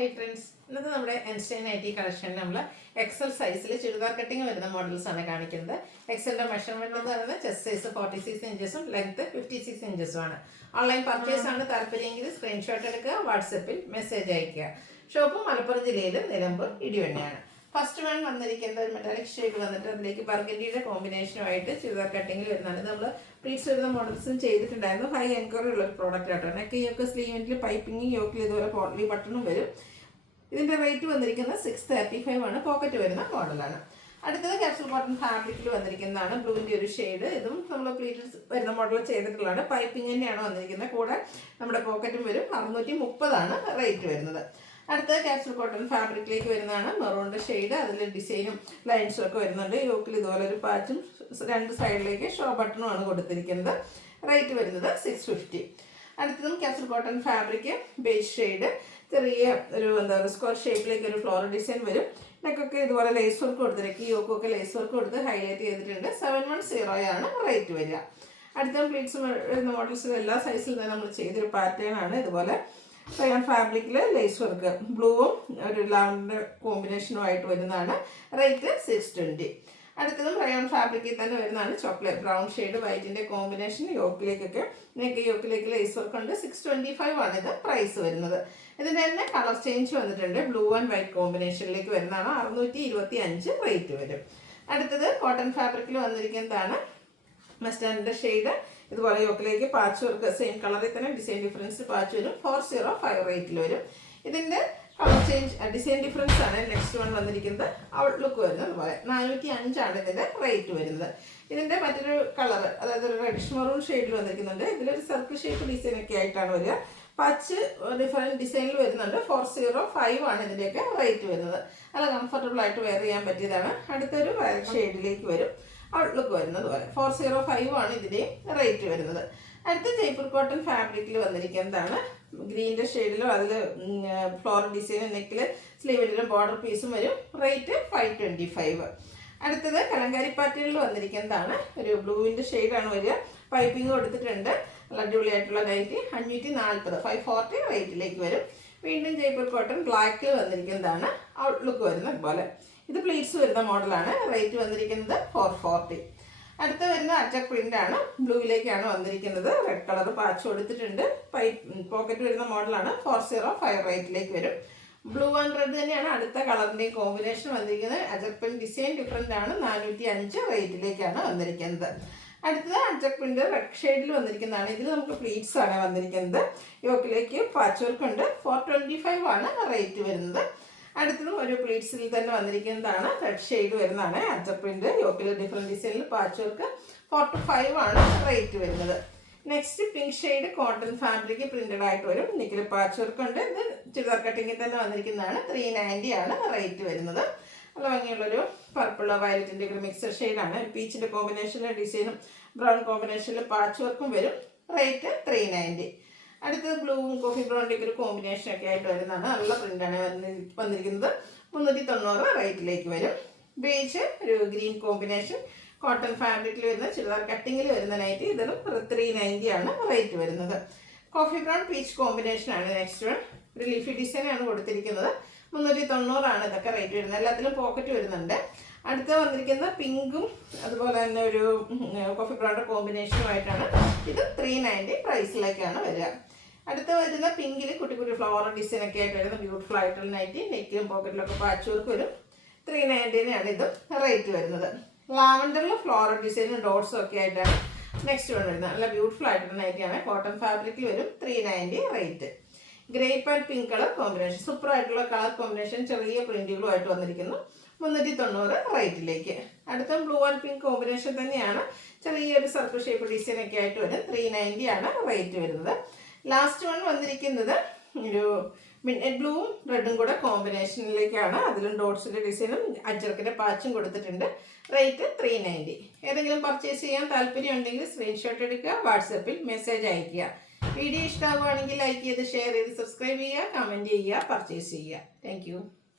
Hi friends, ഇന്നത്തെ നമ്മുടെ എൻസ്റ്റൈൻ IT കളക്ഷനിൽ നമ്മൾ എക്സൽ സൈസിൽ ചുരിദാർ കട്ടിങ് വരുന്ന മോഡൽസ് ആണ് കാണിക്കുന്നത്. എക്സലിന്റെ മെഷർമെന്റ് എന്ന് പറയുന്നത് ചെസ്റ്റ് സൈസ് 46 ഇഞ്ചസും ലെങ്ത് 56 ഇഞ്ചസും ആണ്. ഓൺലൈൻ പർച്ചേസ് ആണ് താല്പര്യമെങ്കിൽ സ്ക്രീൻഷോട്ട് എടുക്കുക, വാട്സപ്പിൽ മെസ്സേജ് അയക്കുക. ഷോപ്പ് മലപ്പുറം ജില്ലയിൽ നിലമ്പൂർ ഇടിവണ്ണയാണ്. ഫസ്റ്റ് വൺ വന്നിരിക്കുന്നത് ഒരു മെറ്റാലിക് ഷെയ്ഡ് വന്നിട്ട് അതിലേക്ക് ബർഗൻഡിയുടെ കോമ്പിനേഷനുമായിട്ട് ചുരിദാർ കട്ടിങ്ങിൽ വരുന്നതാണ്. നമ്മൾ പ്ലീറ്റ്സ് വരുന്ന മോഡൽസും ചെയ്തിട്ടുണ്ടായിരുന്നു. ഹൈ എൻക്വയറി ഉള്ള ഒരു പ്രോഡക്റ്റ് ആട്ടോ. നെക്ക് സ്ലീവിൻ്റെ പൈപ്പിംഗ് യോക്കിൽ ഇതുപോലെ പോട്ട്ലി ബട്ടണും വരും. ഇതിൻ്റെ റേറ്റ് വന്നിരിക്കുന്നത് 635 ആണ്. പോക്കറ്റ് വരുന്ന മോഡലാണ്. അടുത്തത് ക്യാപ്സൂൾ കോട്ടൺ ഫാബ്രിക്കിൽ വന്നിരിക്കുന്നതാണ്. ബ്ലൂവിൻ്റെ ഒരു ഷെയ്ഡ്. ഇതും നമ്മൾ പ്ലീറ്റ്സ് വരുന്ന മോഡൽ ചെയ്തിട്ടുള്ളതാണ്. പൈപ്പിംഗ് തന്നെയാണ് വന്നിരിക്കുന്നത്. കൂടെ നമ്മുടെ പോക്കറ്റും വരും. 630 ആണ് റേറ്റ് വരുന്നത്. അടുത്തത് ക്യാപ്സൂൾ കോട്ടൺ ഫാബ്രിക്കിലേക്ക് വരുന്നതാണ്. മെറൂണിൻ്റെ ഷെയ്ഡ്. അതിൽ ഡിസൈനും ലൈൻസും ഒക്കെ വരുന്നുണ്ട്. യോക്കിൽ ഇതുപോലെ ഒരു പാച്ചും രണ്ട് സൈഡിലേക്ക് ഷോ ബട്ടണും ആണ് കൊടുത്തിരിക്കുന്നത്. റേറ്റ് വരുന്നത് 650. അടുത്തതും capsule cotton fabric base shade. ചെറിയ ഒരു സ്ക്വയർ ഷേപ്പിലേക്ക് ഒരു ഫ്ലോറൽ ഡിസൈൻ വരും. നെക്കൊക്കെ ഇതുപോലെ ലേസ് വർക്ക് കൊടുത്തിരിക്കും. യോക്കൊക്കെ ലേസ് വർക്ക് കൊടുത്ത് ഹൈലൈറ്റ് ചെയ്തിട്ടുണ്ട്. 710 ആണ് റേറ്റ് വരിക. അടുത്ത പ്ലീറ്റ്സ് വരുന്ന മോഡൽസ് എല്ലാ സൈസിൽ തന്നെ നമ്മൾ ചെയ്തൊരു പാറ്റേൺ ആണ്. ഇതുപോലെ റയോൺ ഫാബ്രിക്കിൽ ലേസ് വർക്ക് ബ്ലൂവും ഒരു ലാവൻഡർ കോമ്പിനേഷനുമായിട്ട് വരുന്നതാണ്. റേറ്റ് 620. അടുത്തതും റയോൺ ഫാബ്രിക്കിൽ തന്നെ വരുന്നതാണ്. ചോക്ലേറ്റ് ബ്രൗൺ ഷെയ്ഡ് വൈറ്റിൻ്റെ കോമ്പിനേഷൻ. യോക്കിലേക്കൊക്കെ യോക്കിലേക്ക് ലേസ് വർക്ക് ഉണ്ട്. 625 ആണ് ഇത് പ്രൈസ് വരുന്നത്. ഇതിൻ്റെ തന്നെ കളർ ചേഞ്ച് വന്നിട്ടുണ്ട്. ബ്ലൂ ആൻഡ് വൈറ്റ് കോമ്പിനേഷനിലേക്ക് വരുന്നതാണ്. 625 റേറ്റ് വരും. അടുത്തത് കോട്ടൺ ഫാബ്രിക്കിൽ വന്നിരിക്കുന്നതാണ്. മസ്റ്റാൻഡിൻ്റെ ഷെയ്ഡ്. ഇതുപോലെ യോക്കിലേക്ക് പാച്ച് വർക്ക് സെയിം കളറിൽ തന്നെ ഡിസൈൻ ഡിഫറൻസ് പാച്ച് വരും. 405 റേറ്റിൽ വരും. ഇതിൻ്റെ കളർ ചേഞ്ച് ഡിസൈൻ ഡിഫറൻസ് ആണ് നെക്സ്റ്റ് വൺ വന്നിരിക്കുന്നത്. ഔട്ട്ലുക്ക് വരുന്നത് അതുപോലെ 405 ആണ് ഇതിൻ്റെ റേറ്റ് വരുന്നത്. ഇതിൻ്റെ മറ്റൊരു കളർ, അതായത് ഒരു റെഡിഷ് മെറൂൺ ഷെയ്ഡിൽ വന്നിരിക്കുന്നുണ്ട്. ഇതിലൊരു സർക്കിൾ ഷേപ്പ് ഡിസൈനൊക്കെ ആയിട്ടാണ് വരിക. പച്ച് ഡിഫറെൻറ്റ് ഡിസൈനിൽ വരുന്നുണ്ട്. 405 ആണ് ഇതിൻ്റെയൊക്കെ റേറ്റ് വരുന്നത്. നല്ല കംഫർട്ടബിൾ ആയിട്ട് വെയർ ചെയ്യാൻ പറ്റിയതാണ്. അടുത്തൊരു വയലറ്റ് ഷെയ്ഡിലേക്ക് വരും. ഔട്ട്ലുക്ക് വരുന്നത് പോലെ 405 ആണ് ഇതിൻ്റെയും റേറ്റ് വരുന്നത്. അടുത്ത ജയ്പൂർ കോട്ടൺ ഫാബ്രിക്കിൽ വന്നിരിക്കുന്നതാണ്. ഗ്രീൻ്റെ ഷെയ്ഡിലും അതിൽ ഫ്ലോറൽ ഡിസൈനും നെക്കിൽ സ്ലീവിലും ബോർഡർ പീസും വരും. റേറ്റ് 525. അടുത്തത് കലങ്കാരി പാറ്റേണിൽ വന്നിരിക്കുന്നതാണ്. ഒരു ബ്ലൂവിൻ്റെ ഷെയ്ഡാണ് വരിക. പൈപ്പിംഗ് കൊടുത്തിട്ടുണ്ട്. നല്ല അടിപൊളിയായിട്ടുള്ള നൈറ്റി. 540 540 റേറ്റിലേക്ക് വരും. വീണ്ടും ജയ്പൂർ കോട്ടൺ ബ്ലാക്കിൽ വന്നിരിക്കുന്നതാണ്. ഔട്ട്ലുക്ക് വരുന്നത് പോലെ. ഇത് പ്ലീറ്റ്സ് വരുന്ന മോഡലാണ്. റേറ്റ് വന്നിരിക്കുന്നത് 440. അടുത്ത വരുന്ന അറ്റക് പ്രിന്റ് ആണ്. ബ്ലൂവിലേക്കാണ് വന്നിരിക്കുന്നത്. റെഡ് കളർ പാച്ച് കൊടുത്തിട്ടുണ്ട്. പോക്കറ്റ് വരുന്ന മോഡലാണ്. 405 റേറ്റിലേക്ക് വരും. ബ്ലൂ ആൻഡ് റെഡ് തന്നെയാണ് അടുത്ത കളറിൻ്റെയും കോമ്പിനേഷൻ വന്നിരിക്കുന്നത്. അറ്റക് പ്രിന്റ് ഡിസൈൻ ഡിഫറെൻ്റ് ആണ്. 405 റേറ്റിലേക്കാണ് വന്നിരിക്കുന്നത്. അടുത്തത് അറ്റക് പ്രിന്റ് റെഡ് ഷെയ്ഡിൽ വന്നിരിക്കുന്നതാണ്. ഇതിൽ നമുക്ക് പ്ലീറ്റ്സ് ആണ് വന്നിരിക്കുന്നത്. യോക്കിലേക്ക് പാച്ച് വർക്ക് ഉണ്ട്. 425 ആണ് റേറ്റ് വരുന്നത്. അടുത്തതും ഒരു പ്ലീറ്റ്സിൽ തന്നെ വന്നിരിക്കുന്നതാണ്. റെഡ് ഷെയ്ഡ് വരുന്നതാണ്. അറ്റക് പ്രിന്റ് യോക്കിൽ ഡിഫറെൻറ്റ് ഡിസൈനിൽ പാച്ച് വർക്ക്. 425 ആണ് റേറ്റ് വരുന്നത്. Next pink shade cotton fabric printed ആയിട്ട് വരും. നെക്കിൽ പാച്ച് വർക്ക് ഉണ്ട്. ഇത് ചുരിദാർ കട്ടിങ്ങിൽ തന്നെ വന്നിരിക്കുന്നതാണ്. 390 ആണ് റേറ്റ് വരുന്നത്. നല്ല ഭംഗിയുള്ളൊരു പർപ്പിൾ വയലറ്റിൻ്റെ ഒരു മിക്സഡ് ഷെയ്ഡാണ്. പീച്ചിൻ്റെ കോമ്പിനേഷനിലെ ഡിസൈനും ബ്രൗൺ കോമ്പിനേഷനിൽ പാച്ച് വർക്കും വരും. റേറ്റ് 390. അടുത്തത് ബ്ലൂവും കോഫി ബ്രൗണിൻ്റെ ഒരു കോമ്പിനേഷനൊക്കെ ആയിട്ട് വരുന്നതാണ്. നല്ല പ്രിൻ്റാണ് വന്നിരിക്കുന്നത്. 390 റേറ്റിലേക്ക് വരും. ബേജ് ഒരു ഗ്രീൻ കോമ്പിനേഷൻ കോട്ടൺ ഫാബ്രിക്കിൽ വരുന്ന ചുരിദാർ കട്ടിങ്ങിൽ വരുന്ന നൈറ്റി. ഇതിലും 390 ആണ് റേറ്റ് വരുന്നത്. കോഫി ബ്രൗൺ പീച്ച് കോമ്പിനേഷനാണ് നെക്സ്റ്റ് വൺ. ഒരു ലീഫി ഡിസൈനാണ് കൊടുത്തിരിക്കുന്നത്. 390 ആണ് ഇതൊക്കെ റേറ്റ് വരുന്നത്. എല്ലാത്തിലും പോക്കറ്റ് വരുന്നുണ്ട്. അടുത്ത വന്നിരിക്കുന്ന പിങ്കും അതുപോലെ തന്നെ ഒരു കോഫി ബ്രൗണിൻ്റെ കോമ്പിനേഷനുമായിട്ടാണ്. ഇത് 390 പ്രൈസിലേക്കാണ് വരിക. അടുത്ത വരുന്ന പിങ്കിൽ കുട്ടി കുട്ടി ഫ്ലവർ ഡിസൈനൊക്കെ ആയിട്ട് വരുന്ന ബ്യൂട്ടിഫുൾ ആയിട്ടുള്ള നൈറ്റി. നെക്കിലും പോക്കറ്റിലൊക്കെ പാച്ച് വർക്ക് വരും. 390 ഇത് റേറ്റ് വരുന്നത്. ലാവൻഡറിൽ ഫ്ലോറൽ ഡിസൈനും ഡോട്ട്സും ഒക്കെ ആയിട്ടാണ് നെക്സ്റ്റ് വൺ വരുന്നത്. നല്ല ബ്യൂട്ടിഫുൾ ആയിട്ടുള്ള നൈറ്റിയാണ്. കോട്ടൺ ഫാബ്രിക്കിൽ വരും. 390 rate. Grape and pink colour combination. Super ആയിട്ടുള്ള കളർ കോമ്പിനേഷൻ. ചെറിയ പ്രിന്റുകളുമായിട്ട് വന്നിരിക്കുന്നു. 390 റേറ്റിലേക്ക്. അടുത്ത ബ്ലൂ ആൻഡ് പിങ്ക് കോമ്പിനേഷൻ തന്നെയാണ്. ചെറിയൊരു സർക്കിൾ ഷേപ്പ് ഡിസൈൻ ഒക്കെ ആയിട്ട് വരും. 390 ആണ് റേറ്റ് വരുന്നത്. ലാസ്റ്റ് വൺ വന്നിരിക്കുന്നത് ഒരു മിഡ് ബ്ലൂവും റെഡും കൂടെ കോമ്പിനേഷനിലേക്കാണ്. അതിലും ഡോട്ട്സിൻ്റെ ഡിസൈനും അജ്രക്കിൻ്റെ പാച്ചും കൊടുത്തിട്ടുണ്ട്. റേറ്റ് 390. ഏതെങ്കിലും പർച്ചേസ് ചെയ്യാൻ താല്പര്യം ഉണ്ടെങ്കിൽ സ്ക്രീൻഷോട്ട് എടുക്കുക, വാട്സപ്പിൽ മെസ്സേജ് അയയ്ക്കുക. വീഡിയോ ഇഷ്ടമാവുകയാണെങ്കിൽ ലൈക്ക് ചെയ്ത് ഷെയർ ചെയ്ത് സബ്സ്ക്രൈബ് ചെയ്യുക, കമൻറ്റ് ചെയ്യുക, പർച്ചേസ് ചെയ്യുക. താങ്ക്